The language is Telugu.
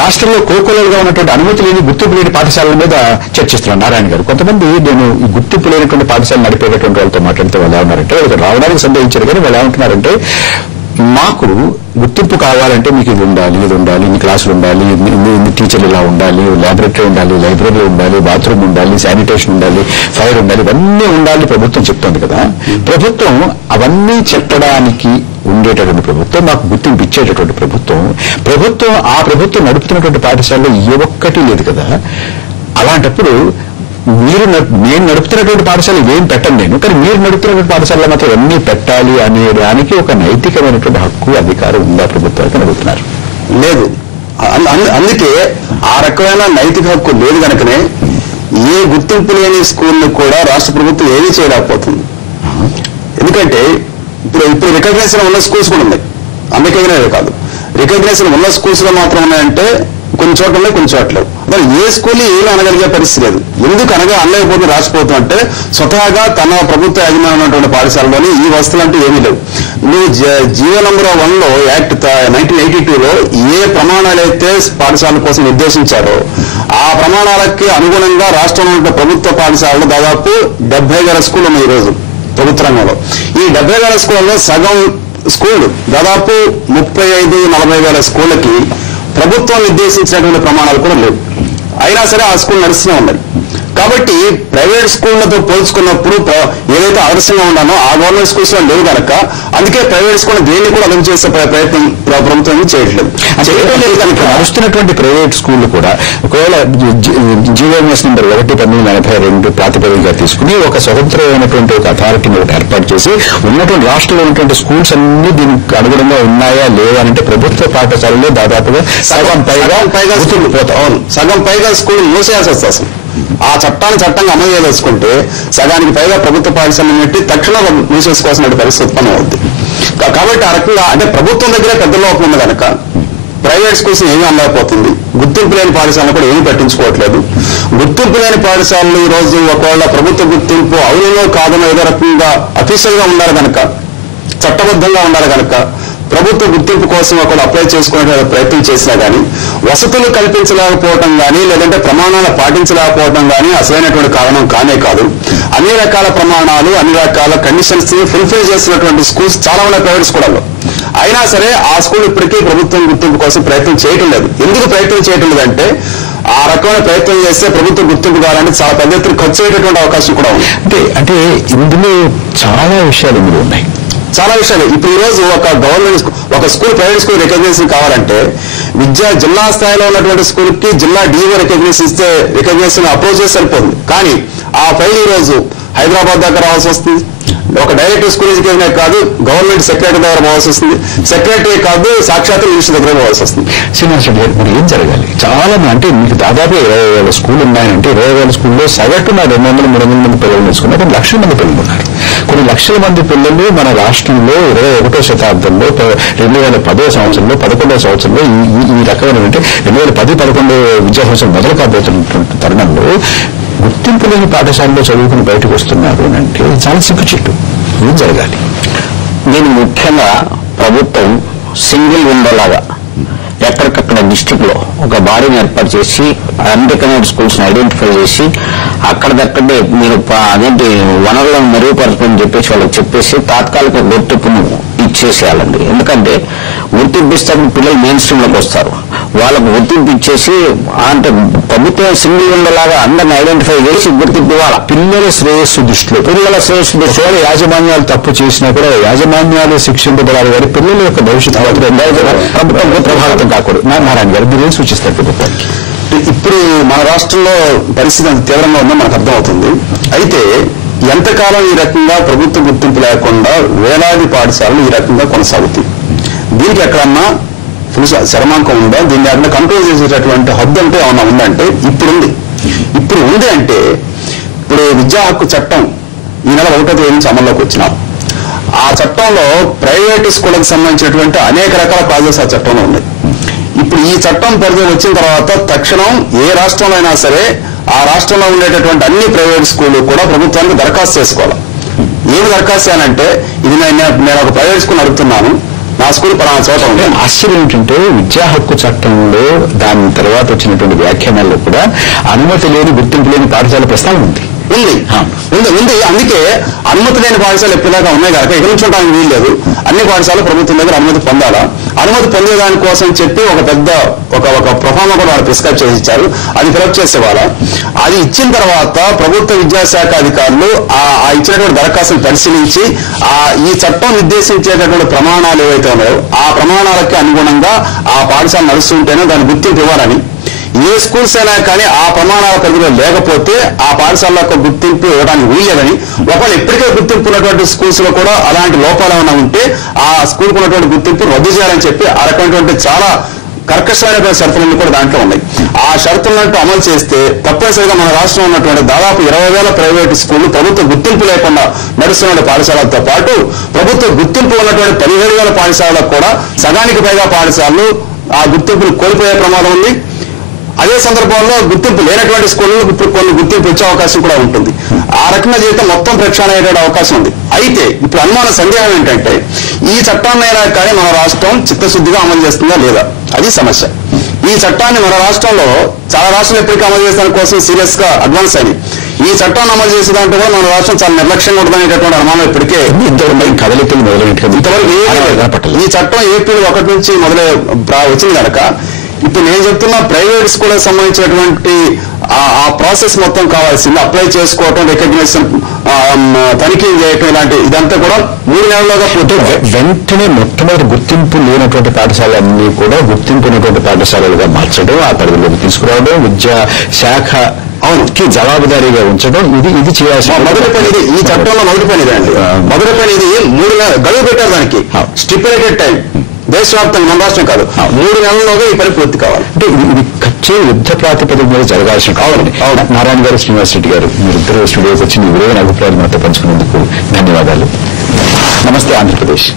రాష్ట్రంలో కోకోలుగా ఉన్నటువంటి అనుమతి లేని గుర్తింపు లేని పాఠశాలల మీద చర్చిస్తున్నారు నారాయణ గారు. కొంతమంది నేను ఈ గుర్తింపు లేనటువంటి పాఠశాలను నడిపేటటువంటి వాళ్ళతో మాట్లాడితే వాళ్ళు ఏమన్నారంటే, వాళ్ళు రావడానికి సందేహించారు కానీ వాళ్ళు ఏమంటున్నారంటే, మాకు గుర్తింపు కావాలంటే మీకు ఇది ఉండాలి, ఇది ఉండాలి, ఇన్ని క్లాసులు ఉండాలి, ఇన్ని టీచర్లు ఇలా ఉండాలి, ల్యాబొరేటరీ ఉండాలి, లైబ్రరీ ఉండాలి, బాత్రూమ్ ఉండాలి, శానిటేషన్ ఉండాలి, ఫైర్ ఉండాలి, ఇవన్నీ ఉండాలి ప్రభుత్వం చెప్తోంది కదా. ప్రభుత్వం అవన్నీ చెప్పడానికి ఉండేటటువంటి ప్రభుత్వం, మాకు గుర్తింపు ఇచ్చేటటువంటి ప్రభుత్వం ఆ ప్రభుత్వం నడుపుతున్నటువంటి పాఠశాలలో ఏ ఒక్కటి లేదు కదా. అలాంటప్పుడు నేను నడుపుతున్నటువంటి పాఠశాల ఇవేం పెట్టను నేను, కానీ మీరు నడుపుతున్నటువంటి పాఠశాలలో మాత్రం అన్నీ పెట్టాలి అనేదానికి ఒక నైతికమైనటువంటి హక్కు అధికారం ఉందా ప్రభుత్వానికి అడుగుతున్నారు? లేదు. అందుకే ఆ రకమైన నైతిక హక్కు లేదు కనుకనే ఏ గుర్తింపు లేని స్కూల్ని కూడా రాష్ట్ర ప్రభుత్వం ఏమీ చేయలేకపోతుంది. ఎందుకంటే ఇప్పుడు రికగ్నేషన్ ఉన్న స్కూల్స్ కూడా ఉన్నాయి, అందుకనే కాదు. రికగ్నేషన్ ఉన్న స్కూల్స్ లో మాత్రం ఉన్నాయంటే కొన్ని చోట్ల ఉన్నాయి, కొన్ని చోట్ల మరి ఏ స్కూల్ ఏమీ అనగలిగే పరిస్థితి లేదు. ఎందుకు అనలేకపోతుంది రాష్ట్ర ప్రభుత్వం అంటే, స్వతహాగా తన ప్రభుత్వ యాజమాన్యం ఉన్నటువంటి పాఠశాలలోని ఈ వస్తువులు అంటే ఏమీ లేవు. నువ్వు జీవో నంబర్ 1లో యాక్ట్ 1982లో ఏ ప్రమాణాలైతే పాఠశాలల కోసం నిర్దేశించారో ఆ ప్రమాణాలకి అనుగుణంగా రాష్ట్రంలో ఉన్న ప్రభుత్వ పాఠశాలలు దాదాపు 70,000 స్కూల్ ఉన్నాయి ఈ రోజు ప్రభుత్వ రంగంలో. ఈ 70,000 స్కూళ్ళలో సగం స్కూల్ దాదాపు 35-40,000 స్కూళ్ళకి ప్రభుత్వం నిర్దేశించినటువంటి ప్రమాణాలు కూడా లేవు. అయినా సరే ఆ స్కూల్ నడుస్తూనే ఉన్నాయి. కాబట్టి ప్రైవేట్ స్కూళ్లతో పోల్చుకున్నప్పుడు ఏదైతే ఆదర్శంగా ఉన్నానో ఆ గవర్నమెంట్ స్కూల్స్ లో లేవు కనుక అందుకే ప్రైవేట్ స్కూల్ దేన్ని కూడా అదుపు చేసే ప్రయత్నం ప్రభుత్వం చేయట్లేదు. నడుస్తున్నటువంటి ప్రైవేట్ స్కూళ్లు కూడా ఒకవేళ జీవోఎంఎస్ నెంబర్ 1/1942 ప్రాతిపదికగా తీసుకుని ఒక స్వతంత్రమైనటువంటి ఒక అథారిటీని ఒకటి ఏర్పాటు చేసి ఉన్నటువంటి రాష్ట్రంలో ఉన్నటువంటి స్కూల్స్ అన్ని దీనికి అనుగుణంగా ఉన్నాయా లేవా అంటే ప్రభుత్వ పాఠశాలలో దాదాపుగా సగం పైగా స్కూల్ మూసేయాల్సి వస్తుంది. అసలు ఆ చట్టాన్ని చట్టంగా అమలు చేయదలుచుకుంటే సగానికి పైగా ప్రభుత్వ పాఠశాలను పెట్టి తక్షణం మూసేసుకోవాల్సిన పరిస్థితి ఉత్పన్నం అవుతుంది. కాబట్టి ఆ రకంగా అంటే ప్రభుత్వం దగ్గరే పెద్ద లోపం ఉంది కనుక ప్రైవేట్ స్కూల్స్ ఏమీ అందకపోతుంది. గుర్తింపు లేని పాఠశాలను కూడా ఏమీ పట్టించుకోవట్లేదు. గుర్తింపు లేని పాఠశాలలు ఈ రోజు ఒకవేళ ప్రభుత్వ గుర్తింపు అవునో కాదనో ఏదో రకంగా అఫీషియల్ గా ఉండాలి కనుక, చట్టబద్ధంగా ఉండాలి కనుక ప్రభుత్వ గుర్తింపు కోసం ఒకళ్ళు అప్లై చేసుకునే ప్రయత్నం చేసినా కానీ వసతులు కల్పించలేకపోవడం కానీ లేదంటే ప్రమాణాలు పాటించలేకపోవడం కానీ అసలైనటువంటి కారణం కానే కాదు. అన్ని రకాల ప్రమాణాలు అన్ని రకాల కండిషన్స్ ని ఫుల్ఫిల్ చేస్తున్నటువంటి స్కూల్స్ చాలా ఉన్నాయి ప్రైవేట్ స్కూళ్ళలో. అయినా సరే ఆ స్కూల్ ఇప్పటికీ ప్రభుత్వం గుర్తింపు కోసం ప్రయత్నం చేయటం లేదు. ఎందుకు ప్రయత్నం చేయటం లేదంటే ఆ రకమైన ప్రయత్నం చేస్తే ప్రభుత్వ గుర్తింపు కావాలంటే చాలా పెద్ద ఎత్తున ఖర్చు అయ్యేటటువంటి అవకాశం కూడా ఉంది. అంటే ఇందులో చాలా విషయాలు ఇందులో ఉన్నాయి, చాలా విషయాలు. ఇప్పుడు ఈ రోజు ఒక స్కూల్ ప్రైవేట్ స్కూల్ రికగ్నేషన్ కావాలంటే జిల్లా స్థాయిలో ఉన్నటువంటి స్కూల్ కి జిల్లా డిఓ రికగ్నేషన్ అప్రోచ్ చేసి సరిపోతుంది. కానీ ఆ ఫైల్ ఈ రోజు హైదరాబాద్ దాకా రావాల్సి వస్తుంది. ఒక డైరెక్టర్ స్కూల్ ఎడ్యుకేషన్ కాదు గవర్నమెంట్ సెక్రటరీ దగ్గర పోవాల్సి వస్తుంది. సెక్రటరీ కాదు సాక్షాత్ మినిస్టర్ దగ్గర పోవాల్సి వస్తుంది. శ్రీనివాస్ రెడ్డి గారు, మరి ఏం జరగాలి? చాలా అంటే మీకు దాదాపు 20,000 స్కూల్ ఉన్నాయంటే 20,000 స్కూల్లో సగటున 200-300 మంది పిల్లలు నేర్చుకున్నారు. కొన్ని లక్షల మంది పిల్లలు ఉన్నారు. కొన్ని లక్షల మంది పిల్లలు మన రాష్ట్రంలో 21వ శతాబ్దంలో 2010వ సంవత్సరంలో 11వ సంవత్సరంలో ఈ రకమైన 2010-11 విద్యా సంవత్సరం మొదలు కాబోతున్నటువంటి తరుణంలో గుర్తింపు లేని పాఠశాలలో చదువుకుని బయటకు వస్తున్నారు అంటే చాలా సిగ్గుచేటు. ఏం జరగాలి? దీని ముఖ్యంగా ప్రభుత్వం సింగిల్ విండోలాగా ఎక్కడికక్కడ డిస్ట్రిక్ట్ లో ఒక బాడీని ఏర్పాటు చేసి అన్రికగ్నైజ్డ్ స్కూల్స్ ని ఐడెంటిఫై చేసి అక్కడికక్కడే మీరు అదేంటి వనరులను మెరుగుపరచమని చెప్పేసి వాళ్ళకి చెప్పేసి తాత్కాలిక గుర్తింపును ఇచ్చేసేయాలండి. ఎందుకంటే గుర్తింపు ఇస్తే పిల్లలు మెయిన్ స్ట్రీమ్ లోకి వస్తారు. వాళ్ళకు గుర్తింపు ఇచ్చేసి అంటే ప్రభుత్వం సింగిల్ విండోలాగా అందరిని ఐడెంటిఫై చేసి గుర్తింపు ఇవ్వాలి. పిల్లల శ్రేయస్సు దృష్టిలో యాజమాన్యాలు తప్పు చేసినా కూడా యాజమాన్యాలు శిక్షింపబడాలి కానీ పిల్లల యొక్క భవిష్యత్తు ప్రభుత్వం ప్రభావితం కాకూడదు. నారాయణ గారు, మీరు ఏం సూచిస్తారు ప్రభుత్వానికి? ఇప్పుడు మన రాష్ట్రంలో పరిస్థితి అంత తీవ్రంగా ఉందో మనకు అర్థమవుతుంది. అయితే ఎంతకాలం ఈ రకంగా ప్రభుత్వ గుర్తింపు లేకుండా వేలాది పాఠశాలలు ఈ రకంగా కొనసాగుతాయి? దీనికి ఎక్కడన్నా ఫుల్ శరమాంకం ఉందా? దీన్ని ఎక్కడ కంట్రోల్ చేసేటటువంటి హద్దు అంటే ఏమన్నా ఉందంటే ఇప్పుడు ఉంది అంటే ఇప్పుడు విద్యా హక్కు చట్టం ఈ నెల 1వ తేదీ నుంచి అమల్లోకి వచ్చినాం. ఆ చట్టంలో ప్రైవేటు స్కూళ్ళకి సంబంధించినటువంటి అనేక రకాల క్లాజెస్ ఆ చట్టంలో ఉన్నాయి. ఇప్పుడు ఈ చట్టం పరిధి వచ్చిన తర్వాత తక్షణం ఏ రాష్ట్రంలో అయినా సరే ఆ రాష్ట్రంలో ఉండేటటువంటి అన్ని ప్రైవేట్ స్కూళ్లు కూడా ప్రభుత్వానికి దరఖాస్తు చేసుకోవాలి. ఏమి దరఖాస్తు చేయాలంటే ఇది నేను ఒక ప్రైవేట్ స్కూల్ నడుపుతున్నాను, నా స్కూల్ పలానా చోట ఉంది. ఆశ్చర్యం ఏంటంటే విద్యా హక్కు చట్టంలో దాని తర్వాత వచ్చినటువంటి వ్యాఖ్యానాల్లో కూడా అనుమతి లేని గుర్తింపు లేని పాఠశాల ప్రస్తావన ఉంది. ఉంది. అందుకే అనుమతి లేని పాఠశాలలు ఎప్పటిదాకా ఉన్నాయి కనుక ఎక్కడి నుంచి ఉండడానికి వీలు లేదు. అన్ని పాఠశాలలు ప్రభుత్వం దగ్గర అనుమతి పొందాలా. అనుమతి పొందేదాని కోసం చెప్పి ఒక పెద్ద ఒక ప్రొఫార్మా కూడా వాళ్ళు ప్రిస్క్రైబ్ చేసి ఇచ్చారు. అది ఫిలప్ చేసేవాళ్ళ. అది ఇచ్చిన తర్వాత ప్రభుత్వ విద్యాశాఖ అధికారులు ఆ ఇచ్చినటువంటి దరఖాస్తును పరిశీలించి ఈ చట్టం నిర్దేశించేటటువంటి ప్రమాణాలు ఏవైతే ఉన్నాయో ఆ ప్రమాణాలకి అనుగుణంగా ఆ పాఠశాల నడుస్తుంటేనే దాన్ని గుర్తింపు ఇవ్వాలని, ఏ స్కూల్స్ అయినా కానీ ఆ ప్రమాణాల పరిధిలో లేకపోతే ఆ పాఠశాలకు గుర్తింపు ఇవ్వడానికి వీల్లేదని, ఒకవేళ ఇప్పటికే గుర్తింపు ఉన్నటువంటి స్కూల్స్ లో కూడా అలాంటి లోపాలు ఏమైనా ఉంటే ఆ స్కూల్కి ఉన్నటువంటి గుర్తింపు రద్దు చేయాలని చెప్పి ఆ రకమైనటువంటి చాలా కర్కశమైనటువంటి షరతులన్నీ కూడా దాంట్లో ఉన్నాయి. ఆ షరతులను అమలు చేస్తే తప్పనిసరిగా మన రాష్ట్రంలో ఉన్నటువంటి దాదాపు 20,000 ప్రైవేటు స్కూళ్లు ప్రభుత్వ గుర్తింపు లేకుండా నడుస్తున్న పాఠశాలలతో పాటు ప్రభుత్వ గుర్తింపు ఉన్నటువంటి 17,000 పాఠశాలలకు కూడా సగానికి పైగా పాఠశాలలు ఆ గుర్తింపును కోల్పోయే ప్రమాదం ఉంది. అదే సందర్భంలో గుర్తింపు లేనటువంటి స్కూళ్ళలో ఇప్పుడు కొన్ని గుర్తింపు ఇచ్చే అవకాశం కూడా ఉంటుంది. ఆ రకంగా చేస్తే మొత్తం ప్రక్షాళన అయ్యే అవకాశం ఉంది. అయితే ఇప్పుడు అనుమాన సందేహం ఏంటంటే ఈ చట్టాన్నైనా కానీ మన రాష్ట్రం చిత్తశుద్ధిగా అమలు చేస్తుందా లేదా, అది సమస్య. ఈ చట్టాన్ని మన రాష్ట్రంలో చాలా రాష్ట్రాలు ఎప్పటికీ అమలు చేసే కోసం సీరియస్ గా అడ్వాన్స్ అయ్యి ఈ చట్టాన్ని అమలు చేసే దాంట్లో కూడా మన రాష్ట్రం చాలా నిర్లక్ష్యంగా ఉంటుందనేటటువంటి అనుమానం ఇప్పటికే కదలికలు మొదలైనట్టు ఇంతవరకు ఈ చట్టం ఏప్రిల్ 1 నుంచి వచ్చింది కనుక ఇప్పుడు నేను చెప్తున్నా ప్రైవేట్ స్కూళ్ళకి సంబంధించినటువంటి ఆ ప్రాసెస్ మొత్తం కావాల్సింది అప్లై చేసుకోవటం, రికగ్నిషన్, తనిఖీ చేయటం, ఇలాంటి ఇదంతా కూడా 3 నెలల్లోగా వెంటనే మొట్టమొదటి గుర్తింపు లేనటువంటి పాఠశాలన్నీ కూడా గుర్తింపు ఉన్నటువంటి పాఠశాలలుగా మార్చడం, ఆ పరిధిలోకి తీసుకురావడం, విద్యా శాఖ కి జవాబుదారీగా ఉంచడం, ఇది చేయాల్సిన మొదటి పని. ఇది ఈ చట్టంలో మొదటి పని ఇదండి. మొదటి పని ఇది 3 నెలలు గడువు పెట్టారు దానికి, స్టిపులేటెడ్ టైం. దేశవ్యాప్తంగా మన రాష్ట్రం కాదు, 3 నెలల్లోగా ఈ పని పూర్తి కావాలి. అంటే ఇది ఖచ్చితంగా యుద్ధ ప్రాతిపదిక మీద జరగాల్సిన కావాలండి. నారాయణ గారు, శ్రీనివాస్ రెడ్డి గారు, మీరిద్దరు స్టూడియోకి వచ్చి మీ విలువైన అభిప్రాయాలు మాతో పంచుకున్నందుకు ధన్యవాదాలు. నమస్తే ఆంధ్రప్రదేశ్.